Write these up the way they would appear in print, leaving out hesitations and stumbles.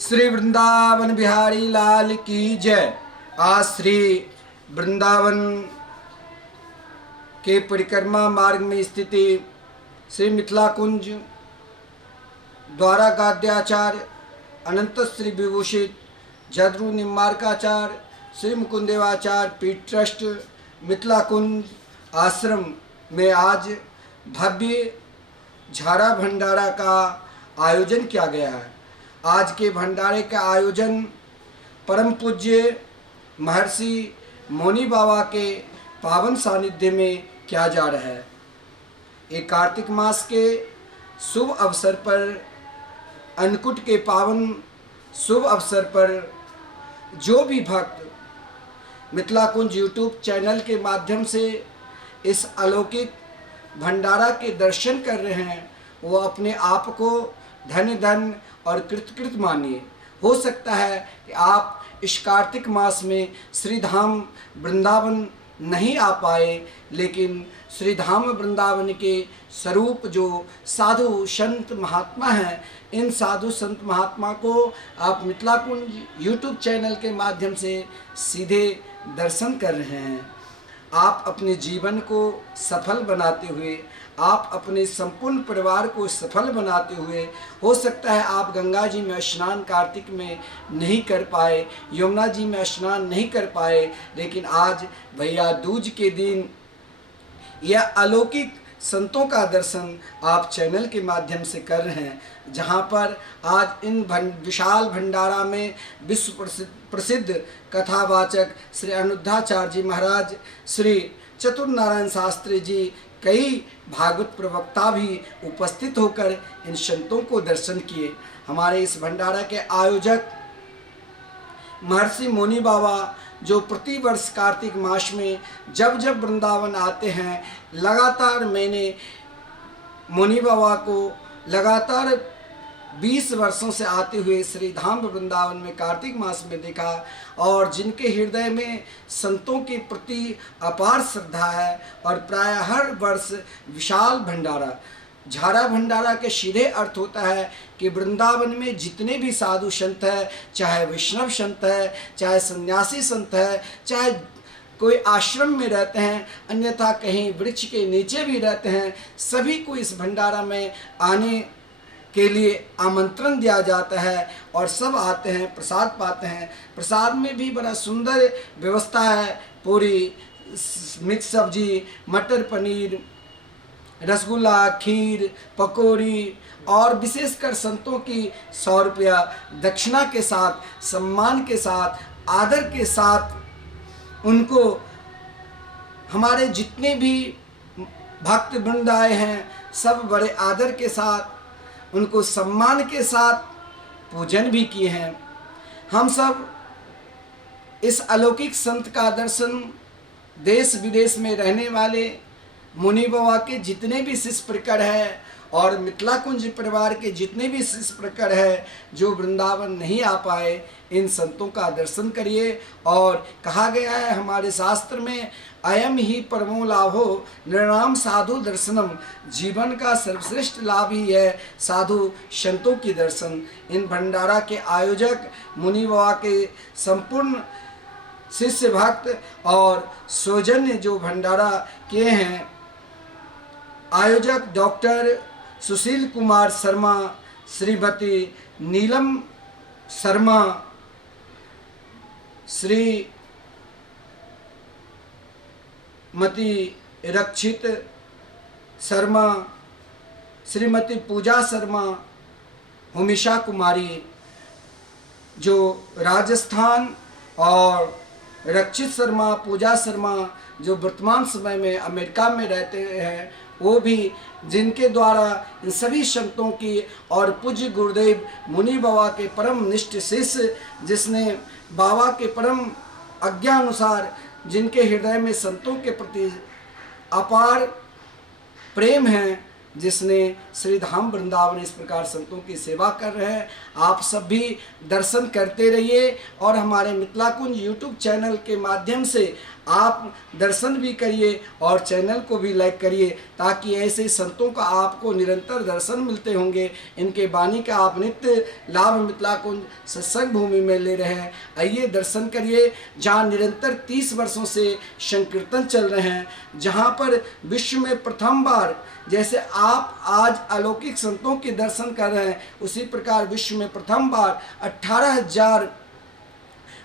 श्री वृंदावन बिहारी लाल की जय। आज श्री वृंदावन के परिक्रमा मार्ग में स्थिति श्री मिथिला कुंज द्वारा गाद्याचार्य अनंत श्री विभूषित जदरू निम्बारकाचार्य श्री मुकुंदेवाचार्य पीठ ट्रस्ट मिथिला कुंज आश्रम में आज भव्य झारा भंडारा का आयोजन किया गया है। आज के भंडारे का आयोजन परम पूज्य महर्षि मौनी बाबा के पावन सानिध्य में किया जा रहा है। एक कार्तिक मास के शुभ अवसर पर, अन्नकूट के पावन शुभ अवसर पर जो भी भक्त मिथिला कुंज यूट्यूब चैनल के माध्यम से इस अलौकिक भंडारा के दर्शन कर रहे हैं, वो अपने आप को धन्य धन्य और कृतकृत मानिए। हो सकता है कि आप इस कार्तिक मास में श्री धाम वृंदावन नहीं आ पाए, लेकिन श्री धाम वृंदावन के स्वरूप जो साधु संत महात्मा हैं, इन साधु संत महात्मा को आप मिथिला कुंज यूट्यूब चैनल के माध्यम से सीधे दर्शन कर रहे हैं। आप अपने जीवन को सफल बनाते हुए, आप अपने संपूर्ण परिवार को सफल बनाते हुए, हो सकता है आप गंगा जी में स्नान कार्तिक में नहीं कर पाए, यमुना जी में स्नान नहीं कर पाए, लेकिन आज भैया दूज के दिन यह अलौकिक संतों का दर्शन आप चैनल के माध्यम से कर रहे हैं, जहां पर आज इन विशाल भंडारा में विश्व प्रसिद्ध कथावाचक श्री अनुद्धाचार्य जी महाराज, श्री चतुर्नारायण शास्त्री जी, कई भागवत प्रवक्ता भी उपस्थित होकर इन संतों को दर्शन किए। हमारे इस भंडारा के आयोजक महर्षि मौनी बाबा, जो प्रतिवर्ष कार्तिक मास में जब जब वृंदावन आते हैं, लगातार मैंने मौनी बाबा को लगातार 20 वर्षों से आते हुए श्री धाम वृंदावन में कार्तिक मास में देखा, और जिनके हृदय में संतों के प्रति अपार श्रद्धा है, और प्राय हर वर्ष विशाल भंडारा, झारा भंडारा के सीधे अर्थ होता है कि वृंदावन में जितने भी साधु संत है, चाहे वैष्णव संत है, चाहे सन्यासी संत है, चाहे कोई आश्रम में रहते हैं, अन्यथा कहीं वृक्ष के नीचे भी रहते हैं, सभी को इस भंडारा में आने के लिए आमंत्रण दिया जाता है और सब आते हैं, प्रसाद पाते हैं। प्रसाद में भी बड़ा सुंदर व्यवस्था है, पूरी, मिक्स सब्जी, मटर पनीर, रसगुल्ला, खीर, पकौड़ी, और विशेषकर संतों की 100 रुपया दक्षिणा के साथ, सम्मान के साथ, आदर के साथ उनको हमारे जितने भी भक्त वृंद आए हैं, सब बड़े आदर के साथ, उनको सम्मान के साथ पूजन भी किए हैं। हम सब इस अलौकिक संत का दर्शन देश विदेश में रहने वाले मुनि बाबा के जितने भी शिष्य प्रकर है, और मिथिला कुंज परिवार के जितने भी शिष्य प्रकर है जो वृंदावन नहीं आ पाए, इन संतों का दर्शन करिए। और कहा गया है हमारे शास्त्र में, अयम ही परमो लाभो नृणाम साधु दर्शनम, जीवन का सर्वश्रेष्ठ लाभ ही है साधु संतों की दर्शन। इन भंडारा के आयोजक मुनि बाबा के संपूर्ण शिष्य भक्त और सौजन्य जो भंडारा किए हैं, आयोजक डॉक्टर सुशील कुमार शर्मा, श्रीमती नीलम शर्मा, श्रीमती रक्षित शर्मा, श्रीमती पूजा शर्मा, हुमिशा कुमारी जो राजस्थान, और रक्षित शर्मा, पूजा शर्मा जो वर्तमान समय में अमेरिका में रहते हैं, वो भी, जिनके द्वारा इन सभी संतों की और पूज्य गुरुदेव मुनि बाबा के परम निष्ठ शिष्य, जिसने बाबा के परम आज्ञा अनुसार, जिनके हृदय में संतों के प्रति अपार प्रेम है, जिसने श्री धाम वृंदावन इस प्रकार संतों की सेवा कर रहे हैं। आप सब भी दर्शन करते रहिए, और हमारे मिथिला कुंज यूट्यूब चैनल के माध्यम से आप दर्शन भी करिए और चैनल को भी लाइक करिए, ताकि ऐसे संतों का आपको निरंतर दर्शन मिलते होंगे। इनके वाणी का आप नित्य लाभ मिथिला कुंज सत्संग भूमि में ले रहे हैं। आइए दर्शन करिए, जहाँ निरंतर 30 वर्षों से संकीर्तन चल रहे हैं, जहाँ पर विश्व में प्रथम बार, जैसे आप आज अलौकिक संतों के दर्शन कर रहे हैं, उसी प्रकार विश्व में प्रथम बार 18,000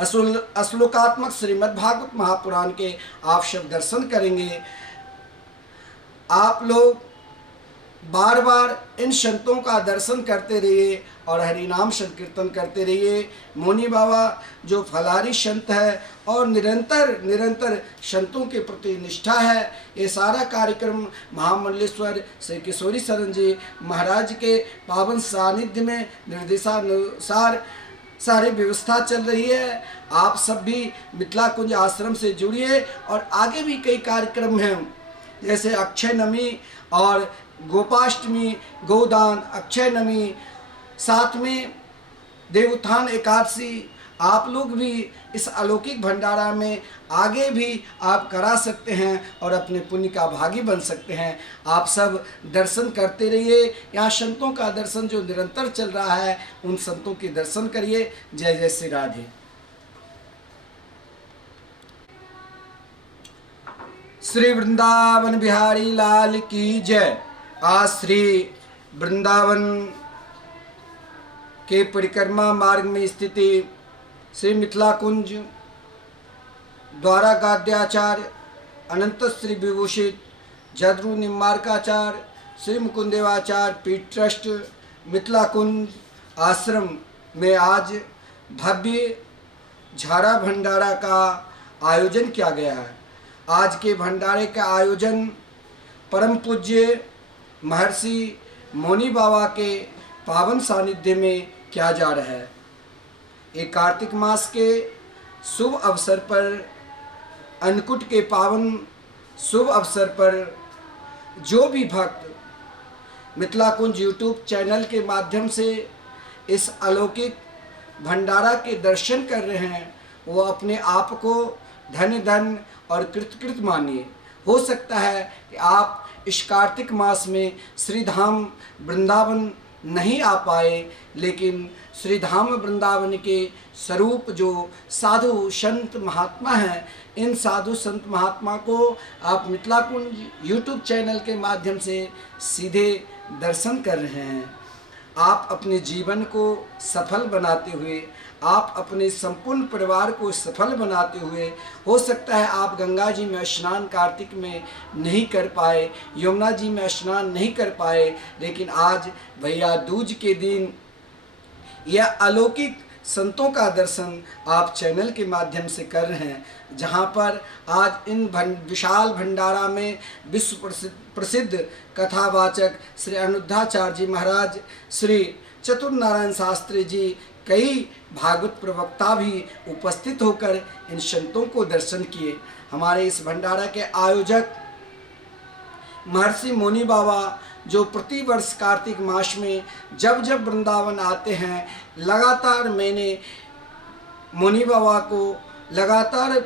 श्लोकात्मक श्रीमद् भागवत महापुराण के आप सब दर्शन करेंगे। आप लोग बार बार इन संतों का दर्शन करते रहिए और हरि नाम संकीर्तन करते रहिए। मोनी बाबा जो फलारी संत है और निरंतर संतों के प्रति निष्ठा है, ये सारा कार्यक्रम महामंडलेश्वर श्री किशोरी शरण जी महाराज के पावन सानिध्य में निर्देशानुसार सारी व्यवस्था चल रही है। आप सब भी मिथिला कुंज आश्रम से जुड़िए और आगे भी कई कार्यक्रम हैं, जैसे अक्षय नमी और गोपाष्टमी, गोदान, अक्षय नमी, साथ में देवोत्थान एकादशी। आप लोग भी इस अलौकिक भंडारा में आगे भी आप करा सकते हैं और अपने पुण्य का भागी बन सकते हैं। आप सब दर्शन करते रहिए। यहाँ संतों का दर्शन जो निरंतर चल रहा है, उन संतों के दर्शन करिए। जय जय श्री राधे। श्री वृंदावन बिहारी लाल की जय। आज श्री वृंदावन के परिक्रमा मार्ग में स्थिति श्री मिथिला कुंज द्वारा गाद्याचार्य अनंत श्री विभूषित जदरू निम्बार्काचार्य श्री मुकुंदेवाचार्य पीठ ट्रस्ट मिथिला कुंज आश्रम में आज भव्य झारा भंडारा का आयोजन किया गया है। आज के भंडारे का आयोजन परम पूज्य महर्षि मोनी बाबा के पावन सानिध्य में किया जा रहा है। एक कार्तिक मास के शुभ अवसर पर, अन्नकूट के पावन शुभ अवसर पर जो भी भक्त मिथिला कुंज यूट्यूब चैनल के माध्यम से इस अलौकिक भंडारा के दर्शन कर रहे हैं, वो अपने आप को धन्य और कृतकृत मानिए। हो सकता है कि आप इस कार्तिक मास में श्री धाम वृंदावन नहीं आ पाए, लेकिन श्री धाम वृंदावन के स्वरूप जो साधु संत महात्मा हैं, इन साधु संत महात्मा को आप मिथिला कुंज यूट्यूब चैनल के माध्यम से सीधे दर्शन कर रहे हैं। आप अपने जीवन को सफल बनाते हुए, आप अपने संपूर्ण परिवार को सफल बनाते हुए, हो सकता है आप गंगा जी में स्नान कार्तिक में नहीं कर पाए, यमुना जी में स्नान नहीं कर पाए, लेकिन आज भैया दूज के दिन यह अलौकिक संतों का दर्शन आप चैनल के माध्यम से कर रहे हैं, जहां पर आज इन विशाल भंडारा में विश्व प्रसिद्ध कथावाचक श्री अनुद्धाचार्य जी महाराज, श्री चतुर्नारायण शास्त्री जी, कई भागवत प्रवक्ता भी उपस्थित होकर इन संतों को दर्शन किए। हमारे इस भंडारा के आयोजक महर्षि मोनी बाबा, जो प्रतिवर्ष कार्तिक मास में जब वृंदावन आते हैं, लगातार मैंने मोनी बाबा को लगातार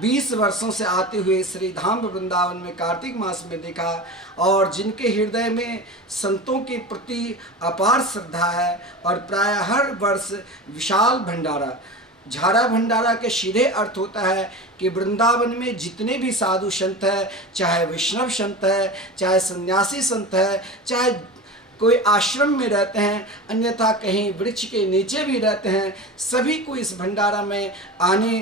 20 वर्षों से आते हुए श्री धाम वृंदावन में कार्तिक मास में देखा, और जिनके हृदय में संतों के प्रति अपार श्रद्धा है, और प्राय हर वर्ष विशाल भंडारा, झारा भंडारा के सीधे अर्थ होता है कि वृंदावन में जितने भी साधु संत है, चाहे वैष्णव संत है, चाहे सन्यासी संत है, चाहे कोई आश्रम में रहते हैं, अन्यथा कहीं वृक्ष के नीचे भी रहते हैं, सभी को इस भंडारा में आने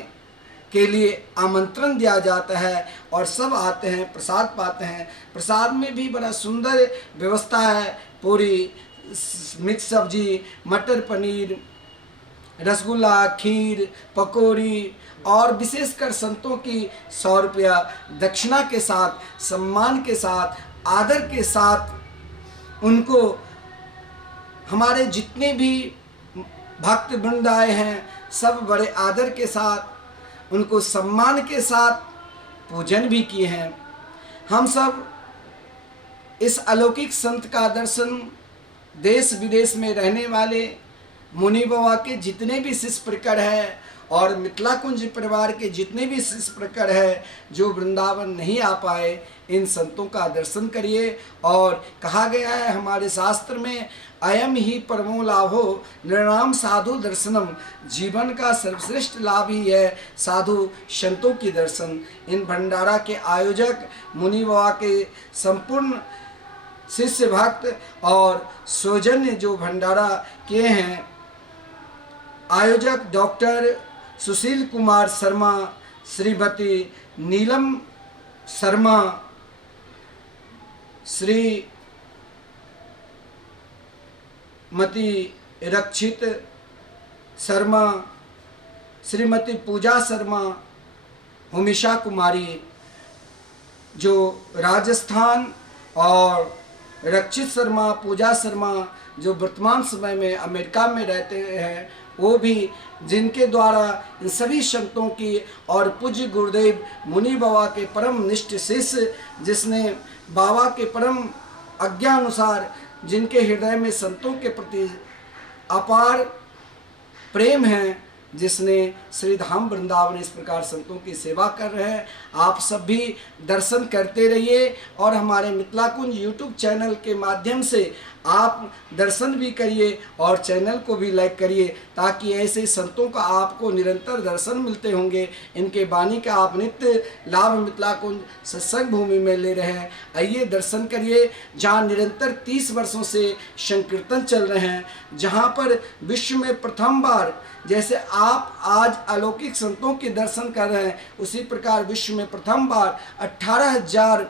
के लिए आमंत्रण दिया जाता है और सब आते हैं, प्रसाद पाते हैं। प्रसाद में भी बड़ा सुंदर व्यवस्था है, पूरी, मिक्स सब्जी, मटर पनीर, रसगुल्ला, खीर, पकौड़ी, और विशेषकर संतों की 100 रुपया दक्षिणा के साथ, सम्मान के साथ, आदर के साथ उनको हमारे जितने भी भक्त वृंद आए हैं, सब बड़े आदर के साथ उनको सम्मान के साथ पूजन भी किए हैं। हम सब इस अलौकिक संत का दर्शन देश विदेश में रहने वाले मुनि बाबा के जितने भी शिष्य परिकर है और मिथिला कुंज परिवार के जितने भी शिष्य प्रकर है जो वृंदावन नहीं आ पाए, इन संतों का दर्शन करिए। और कहा गया है हमारे शास्त्र में, अयम ही परमो लाभो नृणाम साधु दर्शनम, जीवन का सर्वश्रेष्ठ लाभ ही है साधु संतों की दर्शन। इन भंडारा के आयोजक मुनि बाबा के संपूर्ण शिष्य भक्त और सौजन्य जो भंडारा किए हैं, आयोजक डॉक्टर सुशील कुमार शर्मा, श्रीमती नीलम शर्मा, श्रीमती रक्षित शर्मा, श्रीमती पूजा शर्मा, हुमिशा कुमारी जो राजस्थान, और रक्षित शर्मा, पूजा शर्मा जो वर्तमान समय में अमेरिका में रहते हैं, वो भी, जिनके द्वारा इन सभी संतों की और पूज्य गुरुदेव मुनि बाबा के परम निष्ठ शिष्य, जिसने बाबा के परम आज्ञा अनुसार, जिनके हृदय में संतों के प्रति अपार प्रेम है, जिसने श्री धाम वृंदावन इस प्रकार संतों की सेवा कर रहे हैं। आप सब भी दर्शन करते रहिए और हमारे मिथिला कुंज यूट्यूब चैनल के माध्यम से आप दर्शन भी करिए और चैनल को भी लाइक करिए, ताकि ऐसे संतों का आपको निरंतर दर्शन मिलते होंगे। इनके वाणी का आप नित्य लाभ मिथिला कुंज सत्संग भूमि में ले रहे हैं। आइए दर्शन करिए, जहाँ निरंतर 30 वर्षों से संकीर्तन चल रहे हैं, जहाँ पर विश्व में प्रथम बार, जैसे आप आज अलौकिक संतों के दर्शन कर रहे हैं, उसी प्रकार विश्व में प्रथम बार 18,000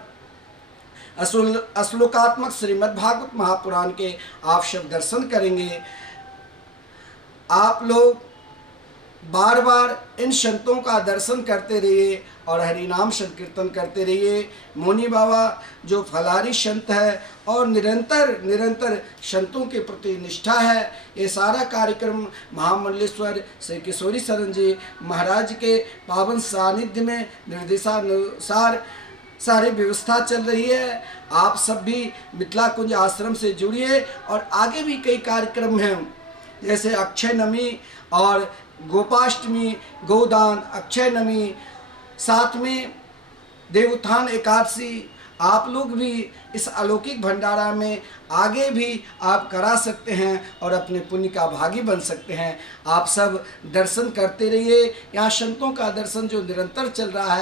श्लोकात्मक श्रीमद् भागवत महापुराण के आप सब दर्शन करेंगे। आप लोग बार बार इन संतों का दर्शन करते रहिए और हरि नाम संकीर्तन करते रहिए। मुनि बाबा जो फलारी संत है और निरंतर संतों के प्रति निष्ठा है, ये सारा कार्यक्रम महामंडलेश्वर श्री किशोरी शरण जी महाराज के पावन सानिध्य में निर्देशानुसार सारी व्यवस्था चल रही है। आप सब भी मिथिला कुंज आश्रम से जुड़िए और आगे भी कई कार्यक्रम हैं, जैसे अक्षय नमी और गोपाष्टमी, गोदान, अक्षय नमी, साथ में देवोत्थान एकादशी। आप लोग भी इस अलौकिक भंडारा में आगे भी आप करा सकते हैं और अपने पुण्य का भागी बन सकते हैं। आप सब दर्शन करते रहिए। यहाँ संतों का दर्शन जो निरंतर चल रहा है।